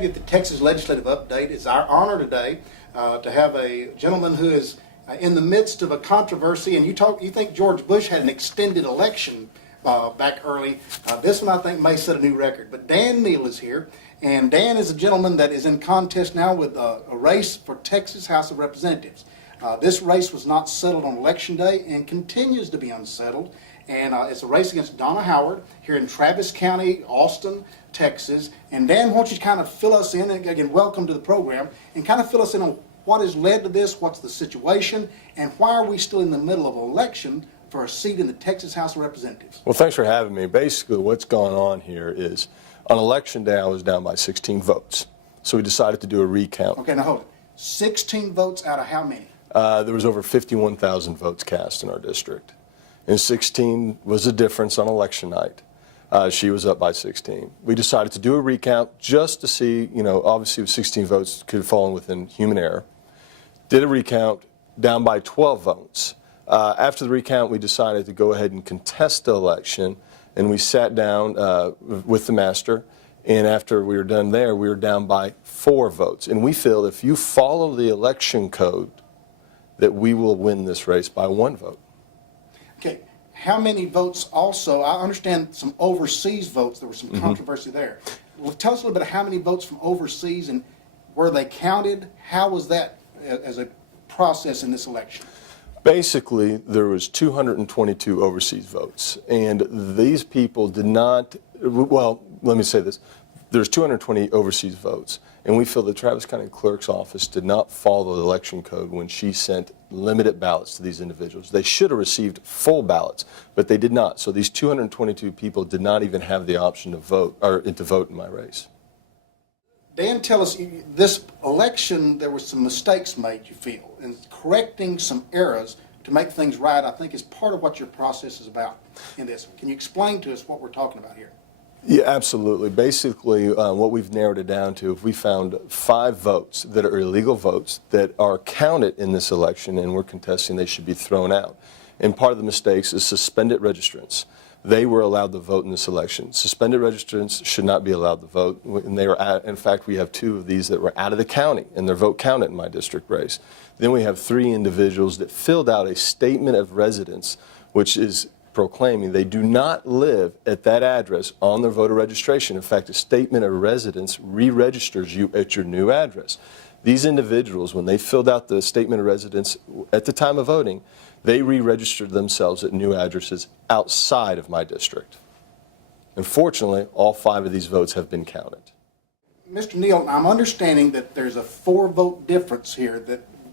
have you at the Texas Legislative Update. It's our honor today to have a gentleman who is in the midst of a controversy. And you think George Bush had an extended election back early. This one, I think, may set a new record. But Dan Neal is here. And Dan is a gentleman that is in contest now with a race for Texas House of Representatives. This race was not settled on Election Day and continues to be unsettled. And it's a race against Donna Howard here in Travis County, Austin, Texas. And Dan, why don't you kind of fill us in, and again, welcome to the program, and kind of fill us in on what has led to this, what's the situation, and why are we still in the middle of an election for a seat in the Texas House of Representatives? Well, thanks for having me. Basically, what's going on here is on Election Day, I was down by 16 votes. So we decided to do a recount. Okay, now hold it. 16 votes out of how many? There was over 51,000 votes cast in our district. And 16 was the difference on election night. She was up by 16. We decided to do a recount just to see, obviously with 16 votes could have fallen within human error. Did a recount, down by 12 votes. After the recount, we decided to go ahead and contest the election, and we sat down with the master, and after we were done there, we were down by 4 votes. And we feel if you follow the election code, that we will win this race by 1 vote. Okay, how many votes also? I understand some overseas votes. There was some controversy there. Well, tell us a little bit of how many votes from overseas, and were they counted? How was that as a process in this election? Basically, there was 222 overseas votes, and these people did not, well, let me say this. There's 220 overseas votes, and we feel the Travis County Clerk's Office did not follow the election code when she sent limited ballots to these individuals. They should have received full ballots, but they did not. So these 222 people did not even have the option to vote, or to vote in my race. Dan, tell us, this election, there were some mistakes made, you feel, and correcting some errors to make things right, I think, is part of what your process is about in this. Can you explain to us what we're talking about here? Yeah, absolutely. Basically, what we've narrowed it down to, if we found 5 votes that are illegal votes that are counted in this election and we're contesting, they should be thrown out. And part of the mistakes is suspended registrants. They were allowed to vote in this election. Suspended registrants should not be allowed to vote. And they were in fact, we have 2 of these that were out of the county and their vote counted in my district race. Then we have 3 individuals that filled out a statement of residence, which is proclaiming they do not live at that address on their voter registration. In fact, a statement of residence re-registers you at your new address. These individuals, when they filled out the statement of residence at the time of voting, they re-registered themselves at new addresses outside of my district. Unfortunately, all 5 of these votes have been counted. Mr. Neal, I'm understanding that there's a 4-vote difference here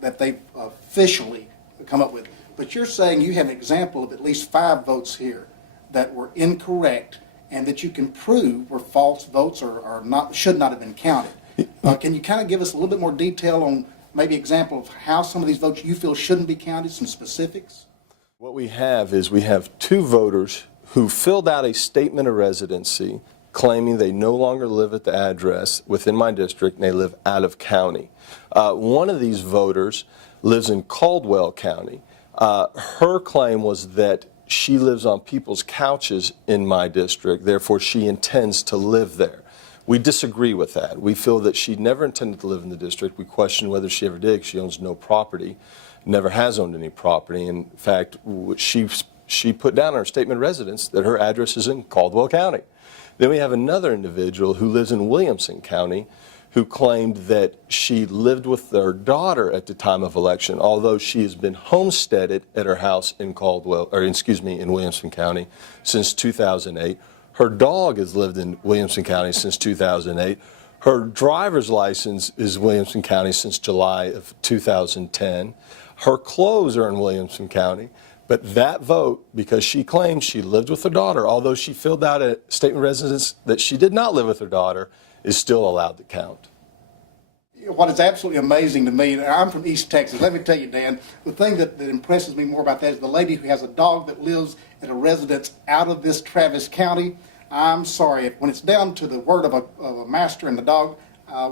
that they've officially come up with. But you're saying you have an example of at least 5 votes here that were incorrect and that you can prove were false votes or should not have been counted. Can you kind of give us a little bit more detail on maybe example of how some of these votes you feel shouldn't be counted, some specifics? What we have is we have 2 voters who filled out a statement of residency claiming they no longer live at the address within my district and they live out of county. One of these voters lives in Caldwell County. Her claim was that she lives on people's couches in my district, therefore she intends to live there. We disagree with that. We feel that she never intended to live in the district. We question whether she ever did. She owns no property, never has owned any property. In fact, she put down in her statement of residence that her address is in Caldwell County. Then we have another individual who lives in Williamson County who claimed that she lived with their daughter at the time of election, although she has been homesteaded at her house in in Williamson County since 2008. Her dog has lived in Williamson County since 2008. Her driver's license is Williamson County since July of 2010. Her clothes are in Williamson County. But that vote, because she claimed she lived with her daughter, although she filled out a statement of residence that she did not live with her daughter, is still allowed to count. What is absolutely amazing to me, and I'm from East Texas, let me tell you, Dan, the thing that impresses me more about that is the lady who has a dog that lives at a residence out of this Travis County. I'm sorry, when it's down to the word of a master and the dog,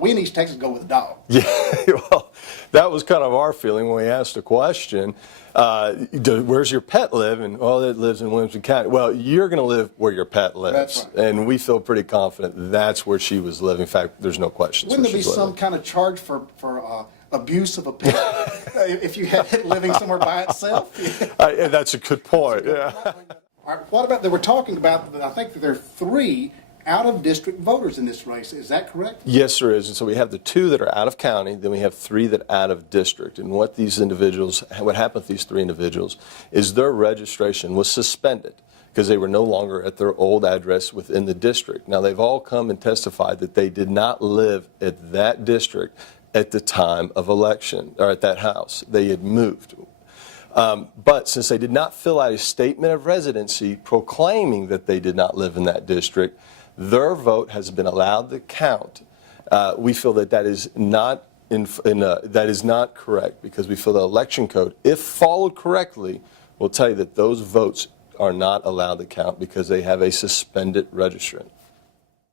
we in East Texas go with the dog. Yeah, well, that was kind of our feeling when we asked the question, where's your pet live? And, well, it lives in Williamson County. Well, you're going to live where your pet lives. That's right. And we feel pretty confident that's where she was living. In fact, there's no question. Wouldn't there be some kind of charge for abuse of a pet if you had it living somewhere by itself? That's a good point, yeah. All right, what about, we're talking about, I think that there are 3 out-of-district voters in this race. Is that correct? Yes, there is. And so we have the 2 that are out of county, then we have 3 that are out of district. And what happened with these 3 individuals is their registration was suspended because they were no longer at their old address within the district. Now, they've all come and testified that they did not live at that district at the time of election, or at that house. They had moved. But since they did not fill out a statement of residency proclaiming that they did not live in that district, their vote has been allowed to count. We feel that that is not that is not correct, because we feel the election code, if followed correctly, will tell you that those votes are not allowed to count because they have a suspended registrant.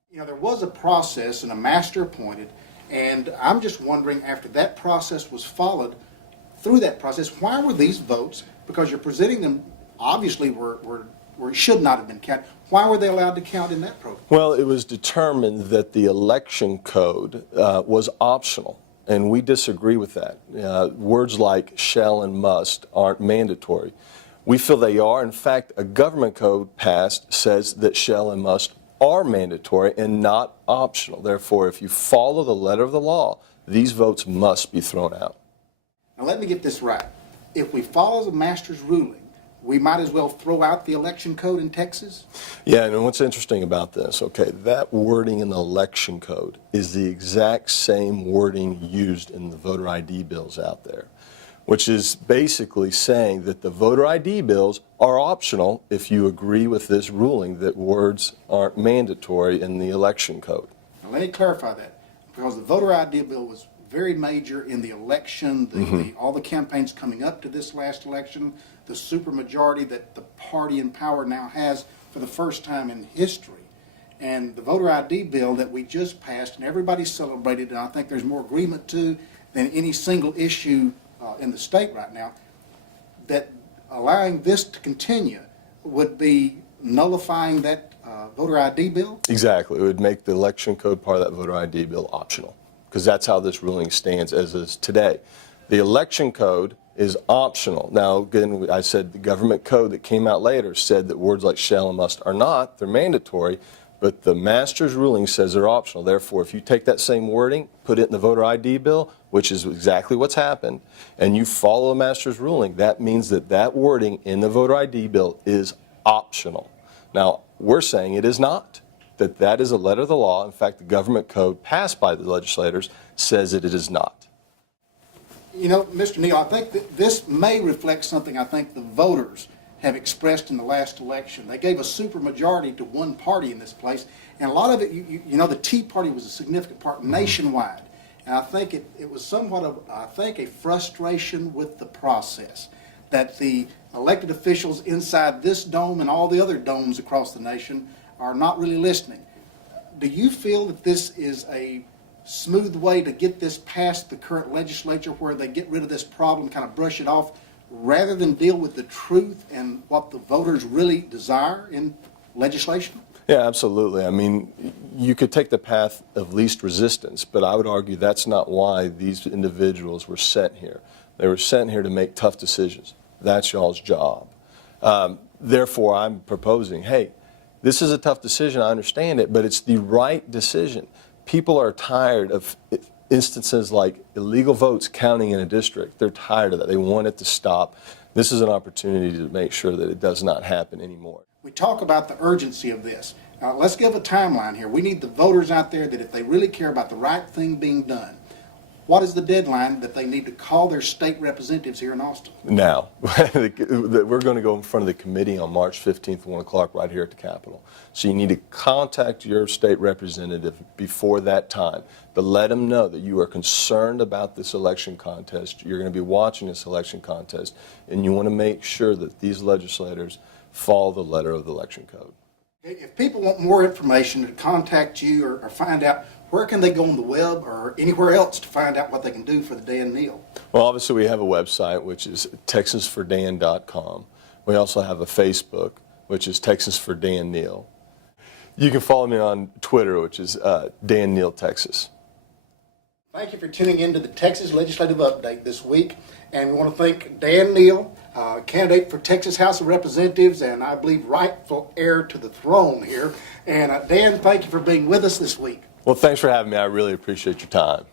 You know, there was a process and a master appointed, and I'm just wondering, after that process was followed, through that process, why were these votes, because you're presenting them obviously were should not have been counted, why were they allowed to count in that program? Well, it was determined that the election code was optional, and we disagree with that. Words like shall and must aren't mandatory. We feel they are. In fact, a government code passed says that shall and must are mandatory and not optional. Therefore, if you follow the letter of the law, these votes must be thrown out. Now let me get this right. If we follow the master's ruling, we might as well throw out the election code in Texas? Yeah, and what's interesting about this, okay, that wording in the election code is the exact same wording used in the voter ID bills out there, which is basically saying that the voter ID bills are optional if you agree with this ruling that words aren't mandatory in the election code. Now let me clarify that, because the voter ID bill was very major in the election, all the campaigns coming up to this last election, the supermajority that the party in power now has for the first time in history. And the voter ID bill that we just passed, and everybody celebrated, and I think there's more agreement to than any single issue in the state right now, that allowing this to continue would be nullifying that voter ID bill? Exactly. It would make the election code part of that voter ID bill optional, because that's how this ruling stands as is today. The election code is optional. Now, again, I said the government code that came out later said that words like shall and must are not, they're mandatory, but the master's ruling says they're optional. Therefore, if you take that same wording, put it in the voter ID bill, which is exactly what's happened, and you follow the master's ruling, that means that that wording in the voter ID bill is optional. Now, we're saying it is not, that is a letter of the law. In fact, the government code passed by the legislators says that it is not. You know, Mr. Neal, I think that this may reflect something I think the voters have expressed in the last election. They gave a supermajority to one party in this place, and a lot of it, you know, the Tea Party was a significant part nationwide. And I think it was somewhat of, I think, a frustration with the process, that the elected officials inside this dome and all the other domes across the nation are not really listening. Do you feel that this is a smooth way to get this past the current legislature, where they get rid of this problem, kind of brush it off, rather than deal with the truth and what the voters really desire in legislation? Yeah, absolutely. I mean, you could take the path of least resistance, but I would argue that's not why these individuals were sent here. They were sent here to make tough decisions. That's y'all's job. Therefore, I'm proposing, hey, this is a tough decision, I understand it, but it's the right decision. People are tired of instances like illegal votes counting in a district. They're tired of that. They want it to stop. This is an opportunity to make sure that it does not happen anymore. We talk about the urgency of this. Now, let's give a timeline here. We need the voters out there that if they really care about the right thing being done, what is the deadline that they need to call their state representatives here in Austin? Now, we're going to go in front of the committee on March 15th, 1 o'clock, right here at the Capitol. So you need to contact your state representative before that time to let them know that you are concerned about this election contest. You're going to be watching this election contest, and you want to make sure that these legislators follow the letter of the election code. If people want more information to contact you or find out where can they go on the web or anywhere else to find out what they can do for the Dan Neal? Well, obviously, we have a website, which is texasfordan.com. We also have a Facebook, which is Texas for Dan Neal. You can follow me on Twitter, which is Dan Neal Texas. Thank you for tuning in to the Texas Legislative Update this week. And we want to thank Dan Neal, candidate for Texas House of Representatives and I believe rightful heir to the throne here. And Dan, thank you for being with us this week. Well, thanks for having me. I really appreciate your time.